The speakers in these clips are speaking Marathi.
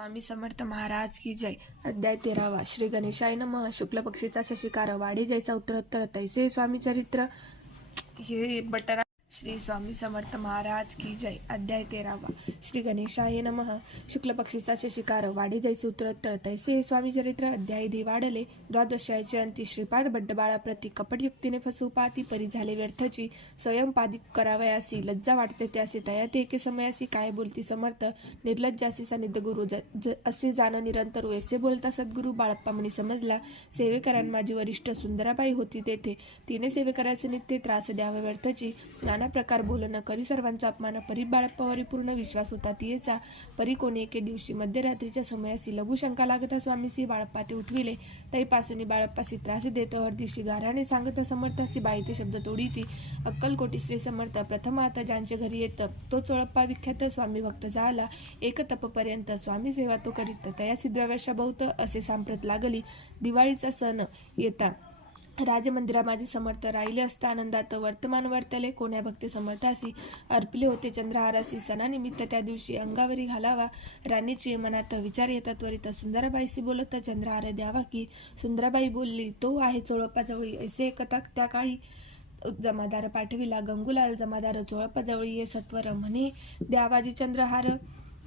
स्वामी समर्थ महाराज की जय। अध्याय 13 श्री गणेशाय नमः। शुक्ल पक्षीचा शशिकार वाढी जायचा उत्तरोत्तर तैसे स्वामी चरित्र हे बटना। श्री स्वामी समर्थ महाराज की जय। अध्याय 13 श्री गणेशाय नमः। शुक्ल पक्षीचा शशिकार वाढी जायचे उत्तरोत्तर तैसे स्वामी चरित्र। अध्याय दे वाढले द्वादशाचे अंती श्रीपाद बड्डबाळा प्रति कपटयुक्तीने फसवू पाती परी झाले व्यर्थची स्वयंपादित करावयासी लज्जा वाटते त्यासी तया ते एके समयासी काय बोलती समर्थ निर्लज्जासी सानिध्य गुरु असे जाण निरंतर ऐसे बोलता सद्गुरु बाळप्पा म्हणी समजला सेवेकरांना माझी वरिष्ठ सुंदराबाई होती तेथे तिने सेवेकराचे नित्य त्रास द्यावे व्यर्थची नाना प्रकार बोलणं कधी सर्वांचा अपमान परी बाळप्पावरी पूर्ण विश्वास होता तियेचा परी कोणी एके दिवशी मध्यरात्रीच्या समयासी लघु शंका लागता स्वामीसी बाळप्पा ते उठविले तैपासून बाळप्पासी त्रास देत हर दिवशी गाराने सांगत समर्थासी बाई ते शब्द तोडीती अक्कलकोटी श्री समर्थ प्रथम आता ज्यांचे घरी येत तो चोळप्पा विख्यात स्वामी भक्त झाला एक तपपर्यंत स्वामी सेवा तो करीत तयासी द्रव्याशा बहुत असे सांप्रत लागली दिवाळीचा सण येता राजमंदिरा माझे समर्थ राहिले असता आनंदात वर्तमान वर्तले कोण्या भक्ती समर्थासी अर्पले होते चंद्रहारासी सणानिमित्त त्या दिवशी अंगावरी घालावा राणीचे मनात विचार येतात त्वरित सुंदराबाईशी बोलत चंद्रहार द्यावा की सुंदराबाई बोलली तो आहे चोळप्पाजवळी ऐसे एकता त्या काळी जमादार पाठविला गंगूलाल जमादार चोळप्पाजवळी ये सत्वर म्हणे द्यावाजी चंद्रहार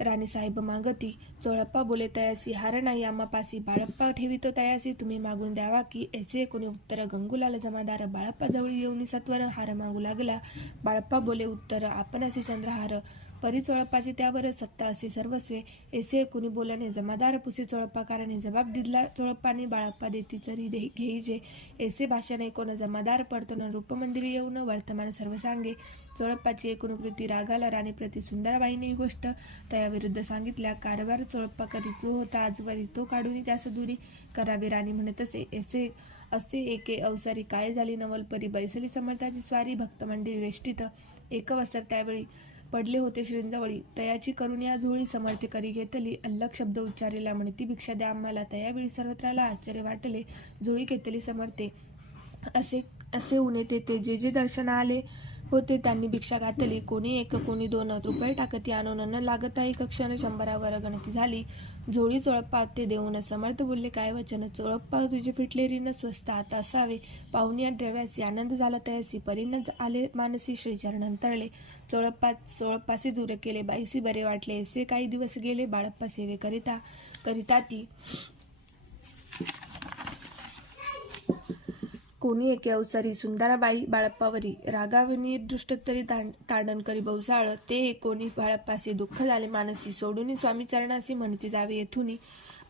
राणी साहेब मागती चोळप्पा बोले तयासी हार नाही आम्हापासी बाळप्पा ठेवितो तयासी तुम्ही मागून द्यावा की ऐसे कोणी उत्तर गंगूलाल जमादार बाळप्पा जवळी येऊन सत्वर हार मागू लागला बाळप्पा बोले उत्तर आपण असे चंद्रहार परी चोळप्पाची त्यावर सत्ता असे सर्वस्वे ऐसे कुणी बोलणे जमादार पुसे चोळप्पाकाराने जबाब दिला चोळप्पाने बाळप्पा देती चरी घेईजे ऐसे भाषण ऐकून जमादार पडतो न रूपमंदिरी येऊन वर्तमान सर्व सांगे चोळप्पाची एकूण कृती रागाला राणीप्रती सुंदराबाईने ही गोष्ट तयाविरुद्ध सांगितल्या कारभार चोळप्पा करीत जो होता आजवरी तो काढून त्यास दुरी करावे राणी म्हणत असे एके अवसरी काय झाली नवलपरी बैसली समर्थाची स्वारी भक्तमंडळी वेष्टीत एक वस्त्र त्यावेळी पडले होते श्रींजवळी तयाची करुण्या झोळी समर्थ करी घेतली अल्लक शब्द उच्चारला म्हणती भिक्षा द्या आम्हाला तयावेळी सर्वत्राला आश्चर्य वाटले झोळी घेतली समर्थे असे उणे ते जे दर्शन आले होते त्यांनी भिक्षा घातली कोणी एक कोणी 2 रुपये टाकती आणून न लागता एक क्षण 100वर गणती झाली झोळी चोळप्पा ते देऊन समर्थ बोलले काय वचन चोळप्पा तुझे फिटले ऋण स्वस्त आता असावे पाहुण्या द्रव्यासी आनंद झाला तयासी परीनच आले मानसी श्रीचरण अंतरले चोळप्पासी दूर केले बाईसी बरे वाटले असे काही दिवस गेले बाळप्पा सेवे करिता ती कोणी एके अवसरी सुंदराबाई बाळप्पावरी रागावनी दृष्टोत्तरी ताडण करी बहुसाळ ते कोणी बाळप्पासी दुःख झाले मानसी सोडून स्वामी चरणासी म्हणती जावे येथून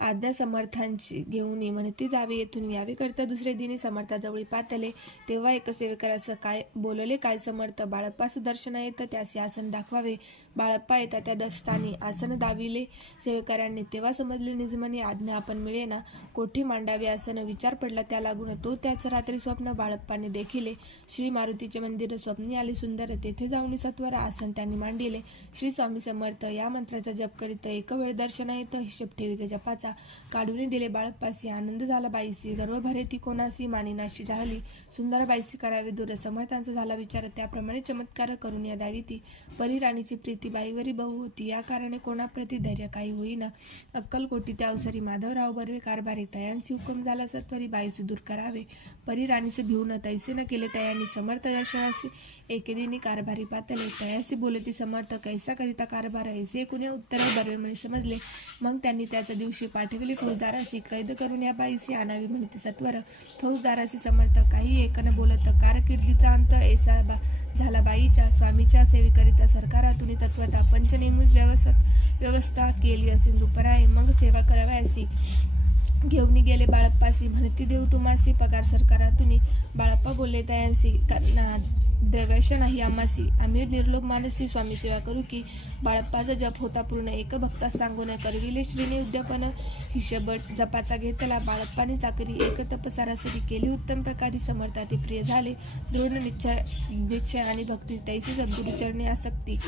आज्ञा समर्थांची घेऊन म्हणती जावे येथून यावे करता दुसरे दिनी समर्थाजवळी पातले तेव्हा एक सेवेकरास काय बोलले काय समर्थ बाळप्पास दर्शन येतं त्यासी आसन दाखवावे बाळप्पा येता त्या दस्तानी आसन दाविले सेवेकरांनी तेव्हा समजले निजमनी आज्ञा आपण मिळेना कोठे मांडावे आसन विचार पडला त्या लागून तो त्याच रात्री स्वप्न बाळप्पाने देखिले श्री मारुतीचे मंदिर स्वप्नी आले सुंदर तेथे जाऊन सत्वर आसन त्यांनी मांडिले श्री स्वामी समर्थ या मंत्राचा जप करीत एक वेळ दर्शन येतं हिशोब ठेवीत जपाचा काढून दिले बाळप्पासी आनंद झाला बाईसी गर्व भरे ती कोणासी मानिनाशी झाली सुंदरबाईसी करावे दूर समर्थांचा झाला विचार त्याप्रमाणे चमत्कार करून या द्यावी ती परी राणीची प्रीती बाईवरी बहु होती या कारणे कोणाप्रती धैर्य काही होईना अक्कलकोटी त्या अवसरी माधवराव बर्वे कारभारी तयांसी हुकम झाला सत्वरी बाईस दूर करावे परी राणीसे भिवून तैसे न केले तयांनी समर्थ दर्शनासी एकेदिनी कारभारी पातले तयासी बोलती समर्थ कैसा करिता कारभार ऐसे कुण्या उत्तर बर्वे म्हणे समजले मग त्यांनी त्याच्या दिवशी पाठविले फौजदारासी कैद करून या बाईसी आणावी म्हणते सत्वर फौजदारासी समर्थ काही एकन बोलत कारकिर्दीचा अंत ऐसा झाला बाईच्या स्वामीच्या सेवेकरिता सरकारातून तत्वता पंचनेमूज व्यवस्था केली असे नृपराय मग सेवा करावयासी घेऊन गेले बाळप्पासी म्हणती देऊ तुम्हासी पगार सरकारातून बाळप्पा बोलले तयांसी द्रव्याश नाही आम्हासी आम्ही निर्लोभ मानसी स्वामी सेवा करू की बाळप्पाचा जप होता पूर्ण एक भक्तास सांगून करविले श्रीने उद्यापन हिशोब जपाचा घेतला बाळप्पाने चाकरी एक तप सरासरी केली उत्तम प्रकारे समर्थाती प्रिय झाले दृढ निश्चय आणि भक्ती तैसी सद्गुरुचरणे आसक्ती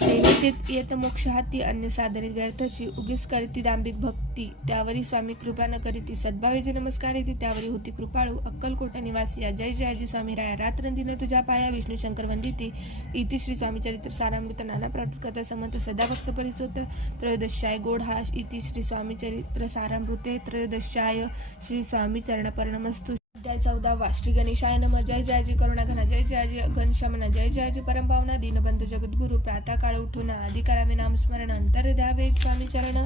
तेने येत मोक्ष हाती अन्य साधने व्यर्थची उगीच करीती दांभिक भक्ती त्यावरी स्वामी कृपा न करीती सद्भावेचे नमस्कार येते त्यावरी होती कृपाळू अक्कलकोट निवासिया जय जयाजी स्वामी राया रात्रंदिन तुझ्या पाया विष्णू शंकर वंदिते इति श्री स्वामी चरित्र सारामृत नाना प्राप्त कथा समंत सदा भक्त परिसोत त्रयोदशाय गोढाश इति श्री स्वामी चरित्र सारामृते त्रयोदशाय श्री स्वामी चरण परनमस्तु अध्याय 14 श्री गणेशाय नमः जय जयाजी करुणाघना जय जयाजी घनशमना जय जयाजी परमपावना दीनबंधू जगद्गुरु प्रातः काळ उठून आदि करावे नामस्मरण अंतर द्यावे स्वामी चरण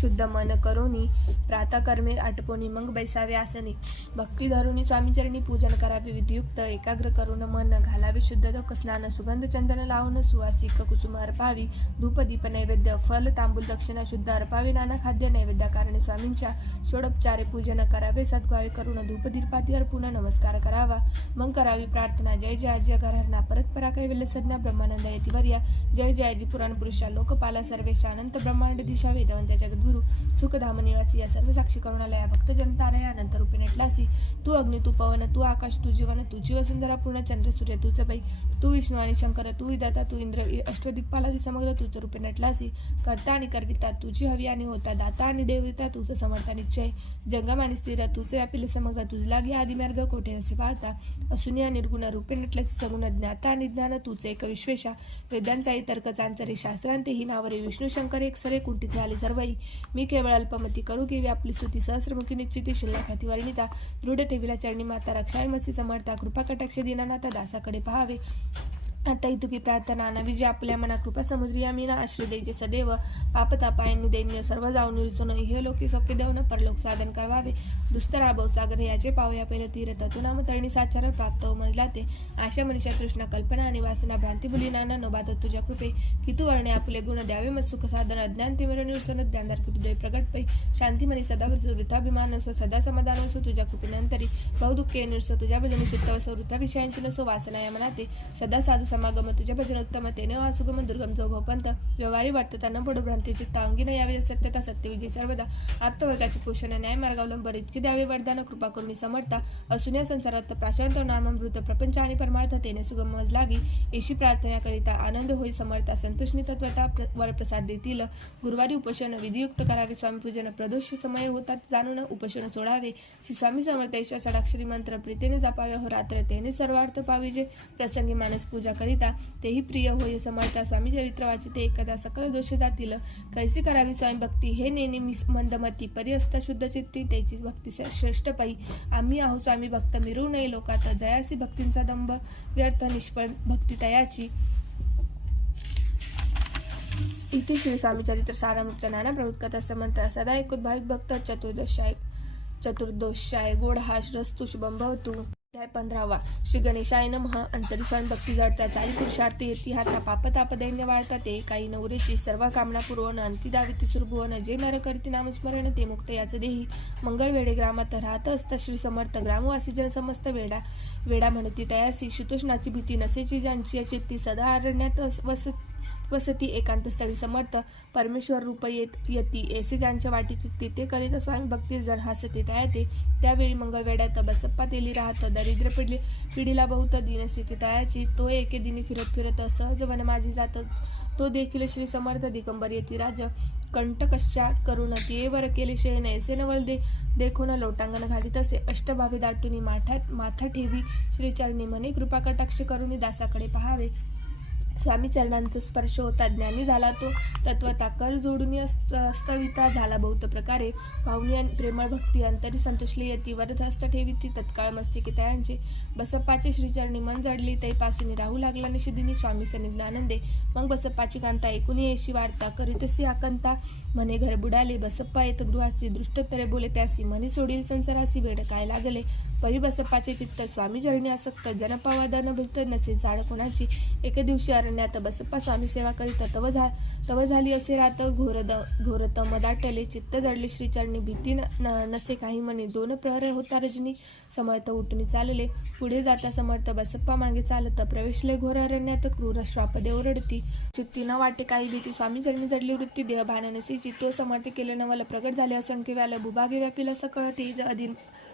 शुद्ध मन करोनी प्रातः कर्मे आटपोनी मग बैसावे आसनी भक्ती धरुनी स्वामी चरणी पूजन करावे विधियुक्त एकाग्र करून मन घालावे शुद्ध डोक स्नान सुगंध चंदन लावून सुवासिक कुसुम अर्पावी धूप दीप नैवेद्य फल तांबूल दक्षिणा शुद्ध अर्पावे नाना खाद्य नैवेद्याकारणे स्वामींच्या षोडोपचारे पूजन करावे सद्भावे करून धूप दीपाती अर्पून नमस्कार करावा मग करावी प्रार्थना जय जयाजी अघरहरणा परतपरा कैवल्य संज्ञा ब्रह्मानंद यतिवर्या जय जयाजी पुराण पुरुषा लोकपाला सर्वेश अनंत ब्रह्मांड दिशा वेदवंत जगद्गुरु सुखधाम निवासी या सर्व साक्षी करुणालया भक्त जनतारया अनंत रूपे नटलासी तू अग्नि तू पवन तू आकाश तू जीवन तुझी वसुंधरा पूर्ण चंद्र सूर्य तूच बाई तू विष्णू आणि शंकर तू विधाता तू इंद्र अष्टदिक्पालादी समग्र तुझ रूपे नटलासी करता आणि करविता तुझी हवी आणि होता दाता आणि देवता तुझं समर्थ निश्चय जंगम आणि स्थिर तुझे व्यापिले समग्र तुझ लागी आदिमार्ग कोठे असे पाहता असून निर्गुण रूपे नटल्याचे सगुण ज्ञाता आणि ज्ञान तुझे एक विश्वेशा वेदांचाही तर्क चांचरे शास्त्रांतेही नावरे विष्णू शंकर एक सरे कुंठित झाले सर्वही मी केवळ अल्पमती करू केवी आपली स्तुती सहस्रमुखी निश्चिती शिल्लखाती वर्णिता दृढ ठेविला चरणी माता रक्षायमसी समर्था कृपा कटाक्ष दीनानाथा दासाकडे पहावे आता इतुकी प्रार्थना नावी जे आपल्या मना कृपा समुद्री आम्ही आश्रय द्यायचे सदैव पापतापायांनी दैन्य सर्व जाऊन निरसून हे लोकी सौख्य देऊन परलोक साधन करावे दुस्तर आबव सागर याचे पावया पहिले तीरथ तू नाम तळणी साचार प्राप्त हो म्हणला ते आशा मनुष्या तृष्णा कल्पना आणि वासना भ्रांती बुली नाना नोबात तुझ्या कृपे कितू वर्णे आपले गुण द्यावे मग सुख साधन अज्ञान ते मिळून निरसन ज्ञानदार कृपदय प्रगट पै शांती मनी सदा वृथाभिमान असो सदा समाधान असो तुझ्या कृपेनंतरी बहुदुःखे निरस तुझ्या भजनी चित्तवस वृथा विषयांची नसो वासना या मनाते सदा साधू समागम तुझ्या भजन उत्तमतेने वासुगम दुर्गम जो भवपंत व्यवहारी वाटताना पडू भ्रांती चित्त अंगी न यावे सत्यता सत्यविजय सर्वदा आत्मवर्गाचे पोषण न्याय मार्गावलंबर इतके द्यावे वरदान कृपा करून समर्था असून या संसारात प्राशांत नाममृत प्रपंच आणि परमार्थतेने सुगम मज लागी येशी प्रार्थना करिता आनंद होई समर्था संतोषनी तत्वता वरप्रसाद देतील गुरुवारी उपोषण विधियुक्त करावे स्वामी पूजन प्रदोष समय होतात जाणून उपोषण सोडावे श्री स्वामी समर्थ ईशा षडाक्षरी मंत्र प्रीतीने जपावे हो रात्र तेने सर्वार्थ पाविजे प्रसंगी मानस पूजा करिता तेही प्रिय होय समर्था स्वामी चरित्र वाचिते एकदा सकल दोष जातील कैसी करावी स्वामी भक्ती हे नेहमी मंदमती परिअस्त शुद्ध चित्ती त्याची भक्ती श्रेष्ठ पै आम्ही आहो स्वामी भक्त मिरू नये लोकात जयासी भक्तींचा दंभ व्यर्थ निष्फळ भक्ती तयाची इथे श्री स्वामी चरित्र सारामृत नाना प्रभुत कथा समंत सदा एक भाविक भक्त चतुर्दशाय गोढहाश रस्तु शुभम भवतु अध्याय 15 श्री गणेशाय नमः अंतरी स्वामी भक्ती जडता चारी पुरुषार्थ येती हाता पापताप दैन्य वाळता ते काही नवरेची सर्व कामना पुरवण अंती दाविती सुरभुवन जे नर करती नामस्मरण ते मुक्त याच देही मंगळ वेडे ग्रामात राहत असता श्री समर्थ ग्रामवासी जन समस्त वेडा म्हणती तयासी शुतोषणाची भीती नसेची ज्यांची चित्ती सदा अरण्यात वसती एकांत स्थळी समर्थ परमेश्वर रूप यती ऐसे ज्यांच्या वाटी चित्ती ते करीत स्वामी भक्ती जन हासते तयाते त्यावेळी मंगळ वेड्यात बसप्पा तेली राहत दरिद्र पिढीला बहुत दीनस्थिती तयाची तो एके दिनी फिरत सहज वन माझी जात तो देखील श्री समर्थ दिगंबर येती राज कंटकश्चा करून तियेवर केले शयन ऐसे नवल देखून लोटांगण घालीत असे अष्टभावी दाटुनी माथा ठेवी श्रीचरणी म्हणे कृपा कटाक्ष करून दासाकडे पहावे स्वामी चरणांचा स्पर्श होता ज्ञानी झाला तो तत्वता कर जोडून स्तविता झाला बहुत प्रकारे भावनी आणि प्रेमळ भक्ती अंतरी संतोषली यती वरद हस्त ठेवी ती तत्काळ मस्तिके तयांचे बसप्पाचे श्रीचरणी मन जडली तैपासून राहू लागला निषेधिनी स्वामी सनिग्न आनंदे मग बसप्पाची कांता ऐकून येशी वार्ता करीतसी आकंता म्हणे घर बुडाले बसप्पा येत गृहाची दृष्टोत्तरे बोले त्यासी म्हणे सोडील संसारासी वेड काय लागले परी बसप्पाचे चित्त स्वामी चरणी आसक्त जनपावादान भक्त नसे जाड कोणाची एके दिवशी अरण्यात बसप्पा स्वामी सेवा करीत तव झाली असे रात घोरत मदाटले चित्त जडले श्रीचरणी भीती नसे काही म्हणे 2 प्रहर होता रजनी समर्थ उठणी चालले पुढे जाता समर्थ बसप्पा मागे चालत प्रवेशले घोर अरण्यात क्रूर श्रापदे ओरडती चित्ती न वाटे काही भीती स्वामी चरणी जडली वृत्ती देह भान नसेची तो समर्थ केले नवल प्रगट झाले असंख्य व्याल भूभागे व्यापिला सकळ तेज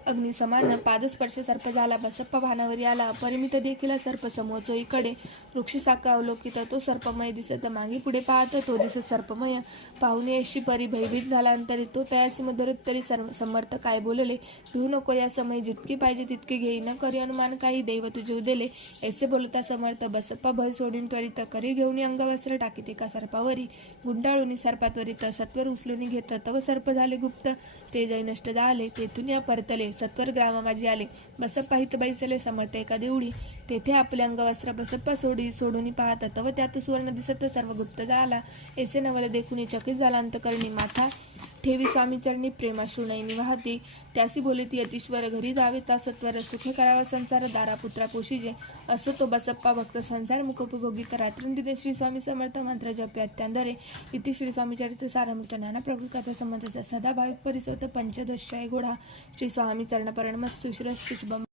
अग्निसमान पादस्पर्श सर्प झाला. बसप्पा भानावरी आला. अपरिमित देखील सर्प समोर चोहीकडे वृक्षशाखा अवलोकित. तो सर्पमय दिसत. मागे पुढे पाहत तो दिसत सर्पमय. पाहुणे येशी परी भयभीत झाला. अंतरी तो तयासी मधुरोत्तरी समर्थ काय बोलले. भिवू नको या समय जितके पाहिजे तितके घेई. न करी अनुमान काही दैव तुझे दिले. ऐसे बोलता समर्थ. बसप्पा भय सोडून त्वरित करी घेऊन अंगवस्त्र टाकीत एका सर्पावरी. गुंडाळून सर्पात्वरित सत्वर उचलून घेत. तव सर्प झाले गुप्त. ते जय नष्ट झाले. तेथून या परतले. सत्वर ग्राम माझी आले. बसप्पा हित बैसले. समर्थ एका देवळी. तेथे आपले अंगवस्त्र बसप्पा सोडून पाहत. तव त्यात सुवर्ण दिसत सर्व गुप्त झाला. ऐसे नवल देखून चकित झाला. अंतकरणी माथा ठेवी स्वामी चरणी प्रेमाश्रू नयनी वाहती. त्यासी बोले ती अतिश्वर घरी जावे. ता सत्वर सुख करावा संसार दारा पुत्रा पोषिजे. असो तो बसप्पा भक्त संसार मुखोपभोगित. रात्रंदिने श्री स्वामी समर्थ मंत्र जपे अत्यांदरे. इति श्री स्वामी चरित्र सारामृत ज्ञान प्रभू कथा संबंध सदा भाविक परिसोत पंचदशाय गोढा. श्री स्वामी चरण परणमस्तु. श्रीरस्तु शुभम.